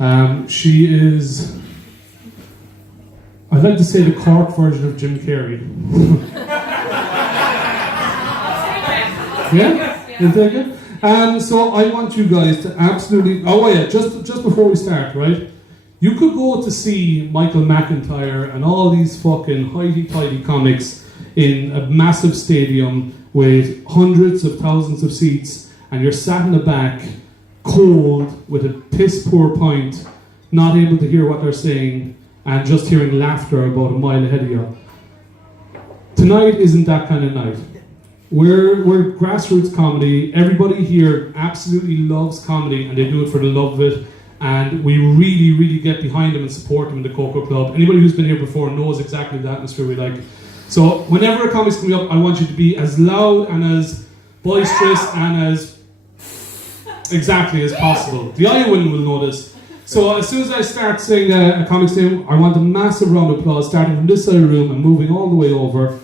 She is, I'd like to say, the Cork version of Jim Carrey. Yeah? Is that good? So I want you guys to absolutely, just before we start, right? You could go to see Michael McIntyre and all these fucking highty-tighty comics in a massive stadium with hundreds of thousands of seats, and you're sat in the back, cold, with a piss-poor pint, not able to hear what they're saying, and just hearing laughter about a mile ahead of you. Tonight isn't that kind of night. We're grassroots comedy. Everybody here absolutely loves comedy, and they do it for the love of it. And we really, really get behind them and support them in the Coco Club. Anybody who's been here before knows exactly the atmosphere we like. So whenever a comic's coming up, I want you to be as loud and as boisterous and as exactly as possible. The Iowan will know this. So as soon as I start saying a comic's name, I want a massive round of applause, starting from this side of the room and moving all the way over.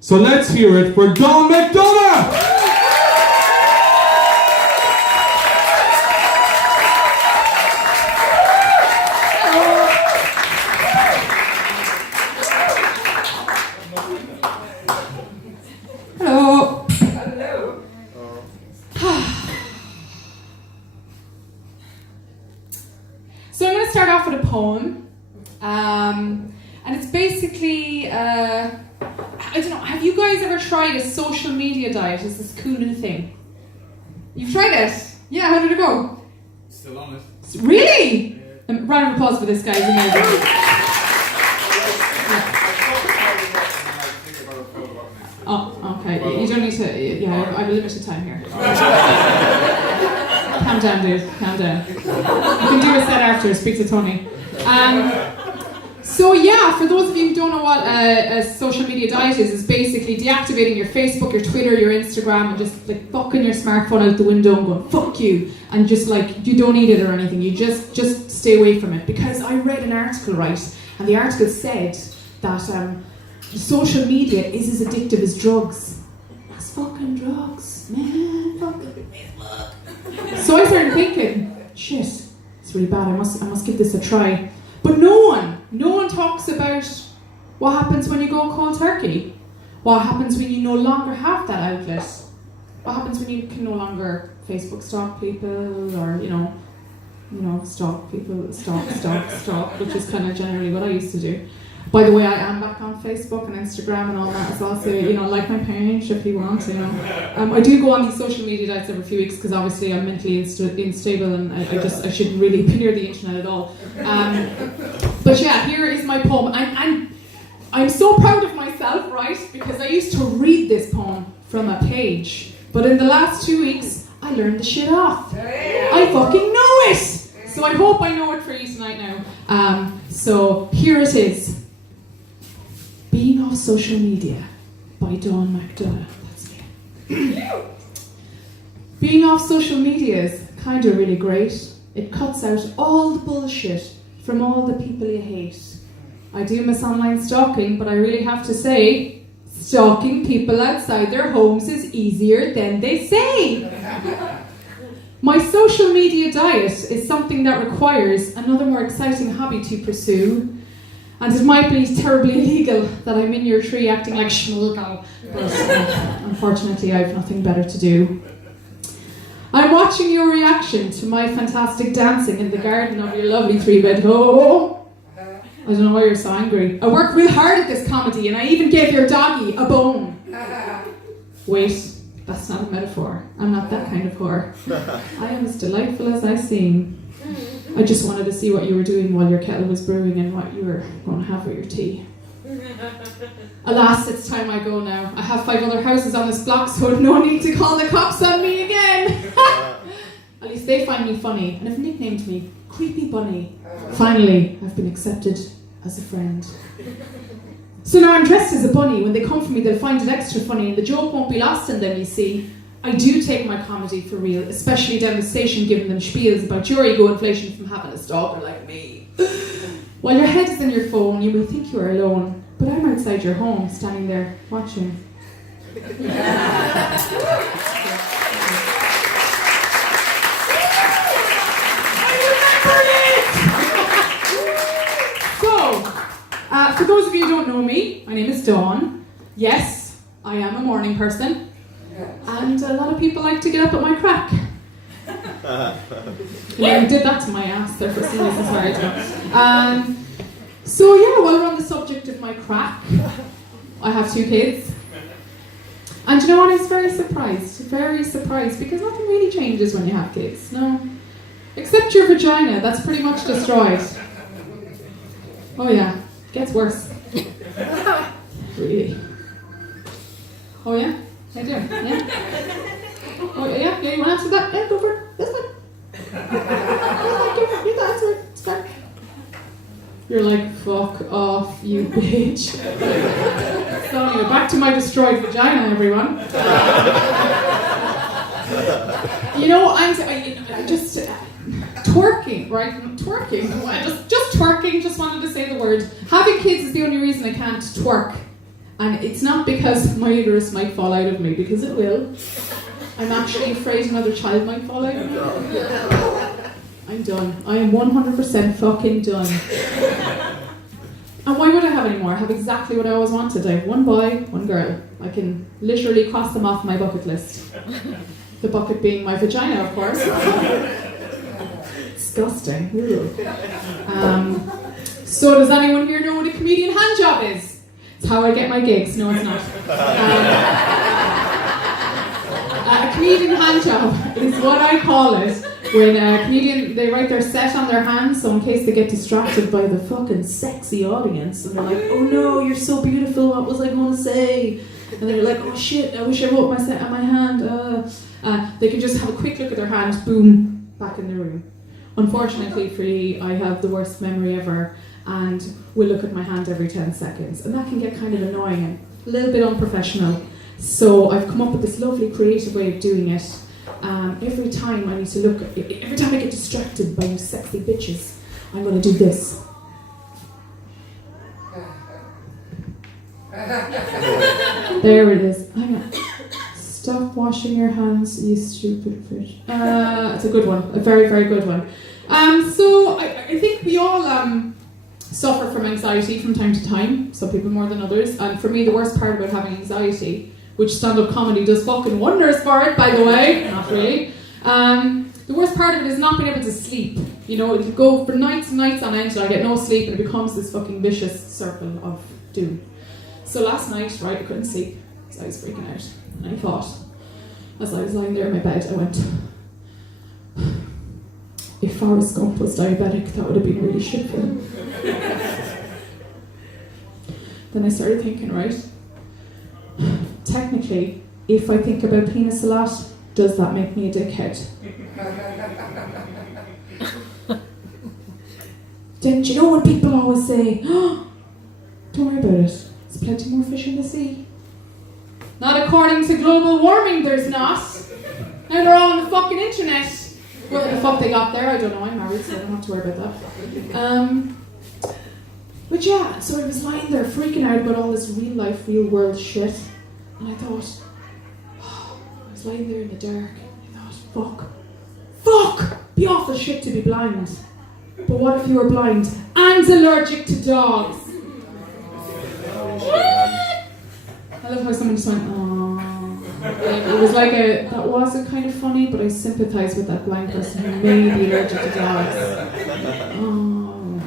So let's hear it for Don McDonough! So I'm going to start off with a poem, and it's basically, I don't know, have you guys ever tried a social media diet? It's this cool new thing. You've tried it? Yeah, how did it go? Still on it. Really? Round of applause for this guy, he's amazing. Oh, okay, you don't need to, yeah, I have a limited time here. Calm down, dude. Calm down. You can do a set after. Speak to Tony. So yeah, for those of you who don't know what a social media diet is, it's basically deactivating your Facebook, your Twitter, your Instagram, and just like fucking your smartphone out the window and going fuck you, and just like you don't need it or anything. You just stay away from it. Because I read an article, right, and the article said that social media is as addictive as drugs. That's fucking drugs, man. Fucking Facebook. So I started thinking, shit, it's really bad, I must give this a try. But no one talks about what happens when you go cold turkey. What happens when you no longer have that outlet. What happens when you can no longer Facebook stalk people, or, you know, stalk people, stalk, which is kind of generally what I used to do. By the way, I am back on Facebook and Instagram and all that as well, so, you know, like my page if you want, you know. I do go on these social media diets every few weeks because obviously I'm mentally unstable and I shouldn't really be near the internet at all. But yeah, here is my poem. I'm so proud of myself, right, because I used to read this poem from a page, but in the last 2 weeks, I learned the shit off. I fucking know it! So I hope I know it for you tonight now. So here it is. Being Off Social Media by Dawn McDonough. That's me. Being off social media is kind of really great. It cuts out all the bullshit from all the people you hate. I do miss online stalking, but I really have to say, stalking people outside their homes is easier than they say. My social media diet is something that requires another more exciting hobby to pursue. And it might be terribly illegal that I'm in your tree acting like Schmulgal, but unfortunately I have nothing better to do. I'm watching your reaction to my fantastic dancing in the garden of your lovely 3-bed home. I don't know why you're so angry. I worked real hard at this comedy and I even gave your doggy a bone. Wait, that's not a metaphor. I'm not that kind of whore. I am as delightful as I seem. I just wanted to see what you were doing while your kettle was brewing and what you were going to have for your tea. Alas, it's time I go now. I have 5 other houses on this block, so no need to call the cops on me again. At least they find me funny and have nicknamed me Creepy Bunny. Finally, I've been accepted as a friend. So now I'm dressed as a bunny. When they come for me, they'll find it extra funny and the joke won't be lost in them, you see. I do take my comedy for real, especially down the station giving them spiels about your ego inflation from having a stalker like me. While your head is in your phone, you may think you are alone, but I'm outside your home, standing there, watching. I remember it! For those of you who don't know me, my name is Dawn. Yes, I am a morning person. And a lot of people like to get up at my crack. You did that to my ass there for some reason, sorry. So yeah, while we're on the subject of my crack, I have 2 kids. And you know what, I was very surprised, because nothing really changes when you have kids, no. Except your vagina, that's pretty much destroyed. Oh yeah, it gets worse. Really. Oh yeah? I do, yeah. Oh yeah, you want to answer that? Yeah, go for it, that's fine. You can answer it, it's fine. You're like, fuck off, you bitch. So anyway, back to my destroyed vagina, everyone. You know, I just twerking, right? Twerking. Just twerking. Just wanted to say the word. Having kids is the only reason I can't twerk, and it's not because my uterus might fall out of me, because it will. I'm actually afraid another child might fall out of me. I'm done. I am 100% fucking done. And why would I have any more? I have exactly what I always wanted. I have 1 boy, 1 girl. I can literally cross them off my bucket list. The bucket being my vagina, of course. Disgusting. So does anyone here know what a comedian hand job is? It's how I get my gigs. No, it's not. A comedian hand job is what I call it. When a comedian, they write their set on their hands, so in case they get distracted by the fucking sexy audience, and they're like, oh no, you're so beautiful, what was I going to say? And they're like, oh shit, I wish I wrote my set on my hand. They can just have a quick look at their hand, boom, back in the room. Unfortunately for me, I have the worst memory ever, and will look at my hand every 10 seconds. And that can get kind of annoying and a little bit unprofessional. So I've come up with this lovely creative way of doing it. Every time I need to look, every time I get distracted by you sexy bitches, I'm going to do this. There it is. Hang on. Stop washing your hands, you stupid bitch. It's a good one. A very, very good one. So I think we all suffer from anxiety from time to time. Some people more than others. And for me, the worst part about having anxiety, which stand-up comedy does fucking wonders for it, by the way. Not really. The worst part of it is not being able to sleep. You know, it could go for nights and nights on end, and I get no sleep, and it becomes this fucking vicious circle of doom. So last night, right, I couldn't sleep, because I was freaking out. And I thought, as I was lying there in my bed, I went, if Forrest Gump was diabetic, that would have been really shit for him. Then I started thinking, right, technically, if I think about penis a lot, does that make me a dickhead? Then, do you know what people always say? Oh, don't worry about it. There's plenty more fish in the sea. Not according to global warming, there's not. Now they're all on the fucking internet. Where the fuck they got there, I don't know. I'm married, so I don't have to worry about that. But yeah, so I was lying there freaking out about all this real life, real world shit. And I thought, I was lying there in the dark. I thought, fuck, be awful shit to be blind. But what if you were blind and allergic to dogs? I love how someone just went, oh. It was like that wasn't kind of funny, but I sympathise with that blind person who may be allergic to dogs. Oh.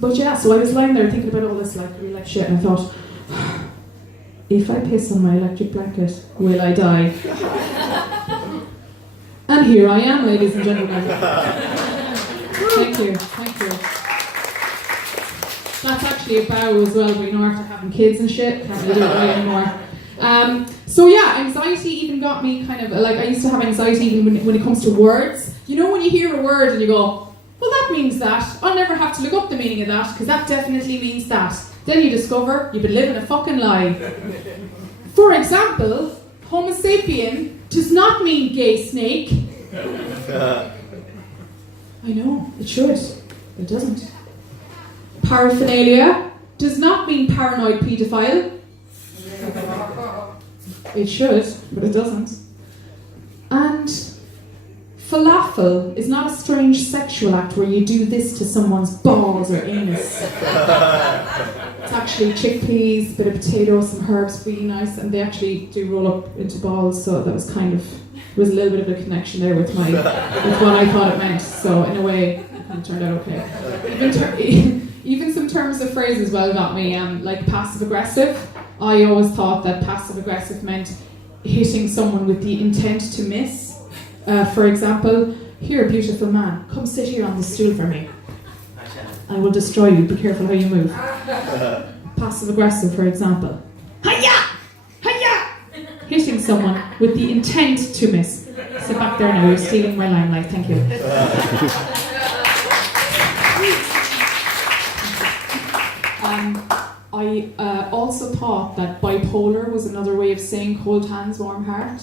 But yeah, so I was lying there thinking about all this like real life shit, and I thought, if I piss on my electric blanket, will I die? And here I am, ladies and gentlemen. Thank you. That's actually a bow as well, but you know, after having kids and shit, can't really do it right anymore. So yeah, anxiety even got me kind of, like I used to have anxiety even when it comes to words. You know when you hear a word and you go, well that means that, I'll never have to look up the meaning of that, because that definitely means that. Then you discover you've been living a fucking lie. For example, Homo sapien does not mean gay snake. I know, it should, but it doesn't. Paraphernalia does not mean paranoid paedophile. It should, but it doesn't. And falafel waffle is not a strange sexual act where you do this to someone's balls or anus. It's actually chickpeas, bit of potato, some herbs, really nice, and they actually do roll up into balls, so that was kind of, was a little bit of a connection there with what I thought it meant, so in a way, it turned out okay. Even some terms of phrase as well got me, like passive-aggressive. I always thought that passive-aggressive meant hitting someone with the intent to miss. For example, here, beautiful man, come sit here on the stool for me. I will destroy you, be careful how you move. Passive-aggressive, for example. Hiya! Hiya! Hitting someone with the intent to miss. Sit back there now, you're stealing my limelight, thank you. I also thought that bipolar was another way of saying cold hands, warm heart.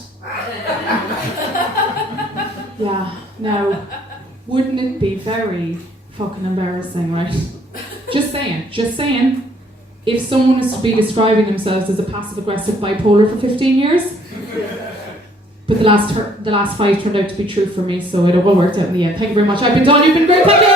Yeah, now, wouldn't it be very fucking embarrassing, right? Just saying. If someone is to be describing themselves as a passive-aggressive bipolar for 15 years, but the last 5 turned out to be true for me, so it all worked out in the end. Thank you very much. I've been done, you've been great, thank you!